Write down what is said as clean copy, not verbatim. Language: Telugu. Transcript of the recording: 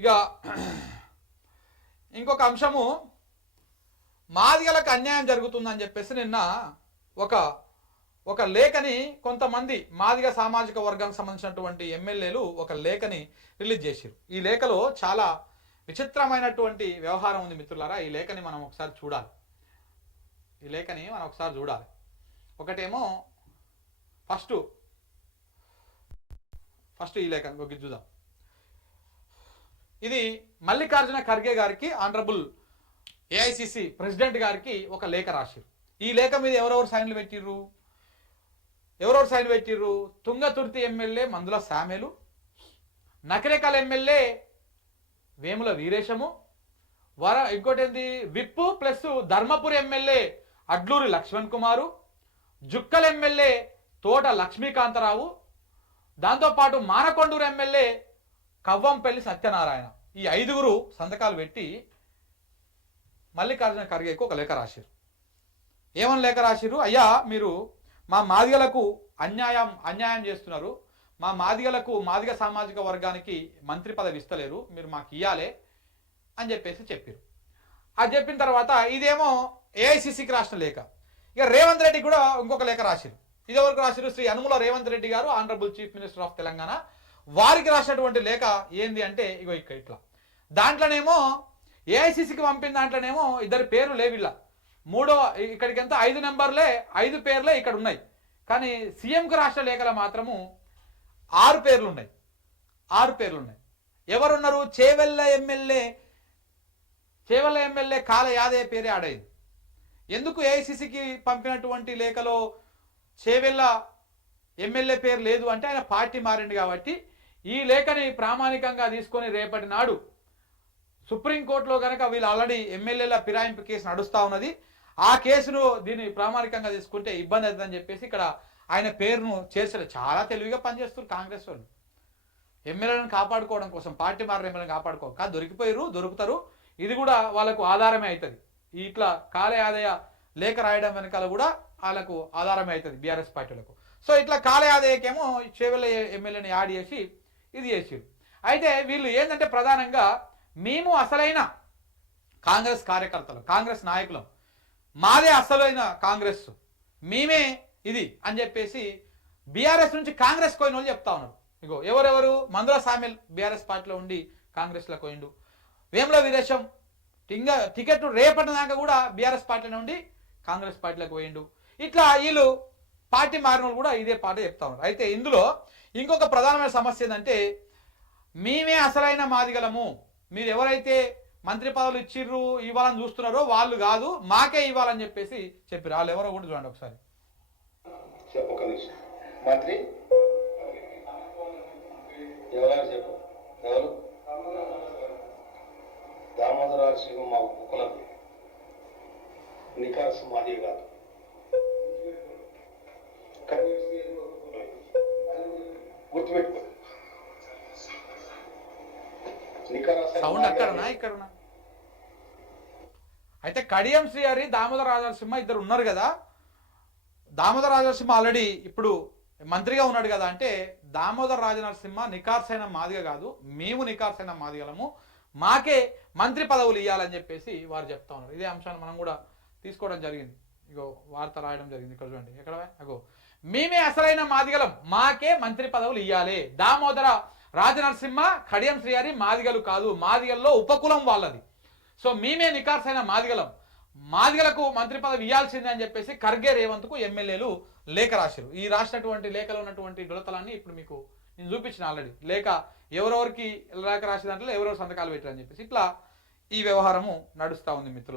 ఇక ఇంకొక అంశము, మాదిగలకు అన్యాయం జరుగుతుందని చెప్పేసి నిన్న ఒక లేఖని కొంతమంది మాదిగ సామాజిక వర్గానికి సంబంధించినటువంటి ఎమ్మెల్యేలు ఒక లేఖని రిలీజ్ చేశారు. ఈ లేఖలో చాలా విచిత్రమైనటువంటి వ్యవహారం ఉంది మిత్రులారా. ఈ లేఖని మనం ఒకసారి చూడాలి. ఒకటేమో ఫస్ట్ ఈ లేఖ చూద్దాం. ఇది మల్లికార్జున ఖర్గే గారికి, ఆనరబుల్ ఏఐసిసి ప్రెసిడెంట్ గారికి ఒక లేఖ రాశారు. ఈ లేఖ మీద ఎవరెవరు సైన్లు పెట్టిర్రు? తుంగతుర్తి ఎమ్మెల్యే మందుల శామేలు, నకరేకల్ ఎమ్మెల్యే వేముల వీరేశము, ఇంకోటి ఏంది విప్పు ప్లస్ ధర్మపురి ఎమ్మెల్యే అడ్లూరి లక్ష్మణ్ కుమారు, జుక్కల్ ఎమ్మెల్యే తోట లక్ష్మీకాంతరావు, దాంతోపాటు మానకొండూరు ఎమ్మెల్యే కవ్వంపల్లి సత్యనారాయణ. ఈ 5గురు సంతకాలు పెట్టి మల్లికార్జున ఖర్గేకు ఒక లేఖ రాశారు. ఏమని లేఖ రాశారు? అయ్యా, మీరు మా మాదిగలకు అన్యాయం చేస్తున్నారు, మా మాదిగ సామాజిక వర్గానికి మంత్రి పదవి ఇస్తలేరు, మీరు మాకు ఇయ్యాలే అని చెప్పారు. అది చెప్పిన తర్వాత ఇదేమో ఏఐసిసికి రాసిన లేఖ. ఇక రేవంత్ రెడ్డి కూడా ఇంకొక లేఖ రాశారు. ఇది ఎవరికి రాశారు? శ్రీ యనుమల రేవంత్ రెడ్డి గారు, honourable chief minister of Telangana, వారికి రాసినటువంటి లేఖ ఏంది అంటే ఇగో ఇట్లా. దాంట్లోనేమో ఏఐసిసికి పంపిన దాంట్లోనేమో ఇద్దరు పేర్లు లేవిలా, ఇక్కడికి ఎంత 5 నెంబర్లే 5 పేర్లే ఇక్కడ ఉన్నాయి. కానీ సీఎంకు రాష్ట్ర లేఖలో మాత్రము 6 పేర్లు ఉన్నాయి. ఎవరున్నారు? చేవెళ్ళ ఎమ్మెల్యే కాల యాదయ్య పేరే ఆడైంది. ఎందుకు ఏఐసిసికి పంపినటువంటి లేఖలో చేవెళ్ళ ఎమ్మెల్యే పేరు లేదు అంటే ఆయన పార్టీ మారింది కాబట్టి ఈ లేఖని ప్రామాణికంగా తీసుకొని రేపటి నాడు సుప్రీంకోర్టులో కనుక వీళ్ళు ఆల్రెడీ ఎమ్మెల్యేల ఫిరాయింపు కేసు నడుస్తూ ఉన్నది, ఆ కేసును దీన్ని ప్రామాణికంగా తీసుకుంటే ఇబ్బంది అవుతుందని చెప్పేసి ఇక్కడ ఆయన పేరును చేర్చలే. చాలా తెలివిగా పనిచేస్తారు కాంగ్రెస్ వాళ్ళు, ఎమ్మెల్యేలను కాపాడుకోవడం కోసం, పార్టీ మారిన ఎమ్మెల్యేలను కాపాడుకోవడం కాదు. దొరుకుతారు. ఇది కూడా వాళ్ళకు ఆధారమే అవుతుంది. ఇట్లా కాల యాదయ్య లేఖ రాయడం వెనకాల కూడా వాళ్ళకు ఆధారమే అవుతుంది బీఆర్ఎస్ పార్టీలకు. సో ఇట్లా కాల యాదయ్యకేమో చేవెళ్ళ ఎమ్మెల్యేని యాడ్ చేసి ఇది చేసారు. అయితే వీళ్ళు ఏంటంటే ప్రధానంగా మేము అసలైన కాంగ్రెస్ కార్యకర్తలు, కాంగ్రెస్ నాయకులం, మాదే అసలైన కాంగ్రెస్, మేమే ఇది అని చెప్పేసి బీఆర్ఎస్ నుంచి కాంగ్రెస్ పోయిన వాళ్ళు చెప్తా ఉన్నారు. ఇగో ఎవరెవరు? మందుల సామెల్ బీఆర్ఎస్ పార్టీలో ఉండి కాంగ్రెస్లో పోయిండు, వేముల వీరేశం టికెట్ రేపటి దాకా కూడా బీఆర్ఎస్ పార్టీలో ఉండి కాంగ్రెస్ పార్టీలోకి పోయిండు. ఇట్లా వీళ్ళు పార్టీ మారిన వాళ్ళు కూడా ఇదే పాట చెప్తా ఉన్నారు. అయితే ఇందులో ఇంకొక ప్రధానమైన సమస్య ఏంటంటే, మేమే అసలైన మాదిగలము, మీరు ఎవరైతే మంత్రి పదవులు ఇవ్వాలని చూస్తున్నారో వాళ్ళు కాదు, మాకే ఇవ్వాలని చెప్పేసి చెప్పారు. వాళ్ళు ఎవరో కూడా చూడండి ఒకసారి. మంత్రి దామోదరాజు సింహ మా కుక్కలకు నికాసు మాది కాదు. గుర్తుపెట్టుకో, సౌండ్ అక్కడనా ఇక్కడనా? అయితే కడియం శ్రీహరి, దామోదర రాజనరసింహ ఇద్దరు ఉన్నారు కదా. దామోదర రాజనరసింహ ఆల్రెడీ ఇప్పుడు మంత్రిగా ఉన్నాడు కదా. అంటే దామోదర రాజనరసింహ నికార్సైన మాదిగ కాదు, మేము నికార్సైన మాదిగలము, మాకే మంత్రి పదవులు ఇవ్వాలని చెప్పేసి వారు చెప్తా ఉన్నారు. ఇదే అంశాన్ని మనం కూడా తీసుకోవడం జరిగింది. ఇగో వార్త రాయడం జరిగింది. ఇక్కడ చూడండి, ఎక్కడ అగో, మేమే అసలైన మాదిగలం, మాకే మంత్రి పదవులు ఇవ్వాలి. దామోదర రాజనరసింహ, కడియం శ్రీహరి మాదిగలు కాదు, మాదిగల్లో ఉపకులం వాళ్ళది. సో మేమే నికార్సైన మాదిగలం, మాదిగలకు మంత్రి పదవి ఇవ్వాల్సిందే అని చెప్పేసి ఖర్గే రేవంత్కు ఎమ్మెల్యేలు లేఖ రాశారు. ఈ రాసినటువంటి లేఖలో ఉన్నటువంటి దురతలన్నీ ఇప్పుడు మీకు నేను చూపించిన ఆల్రెడీ. లేఖ ఎవరెవరికి లేఖ రాసే దాంట్లో ఎవరెవరు సంతకాలు పెట్టారని చెప్పేసి ఇట్లా ఈ వ్యవహారము నడుస్తూ ఉంది మిత్రులు.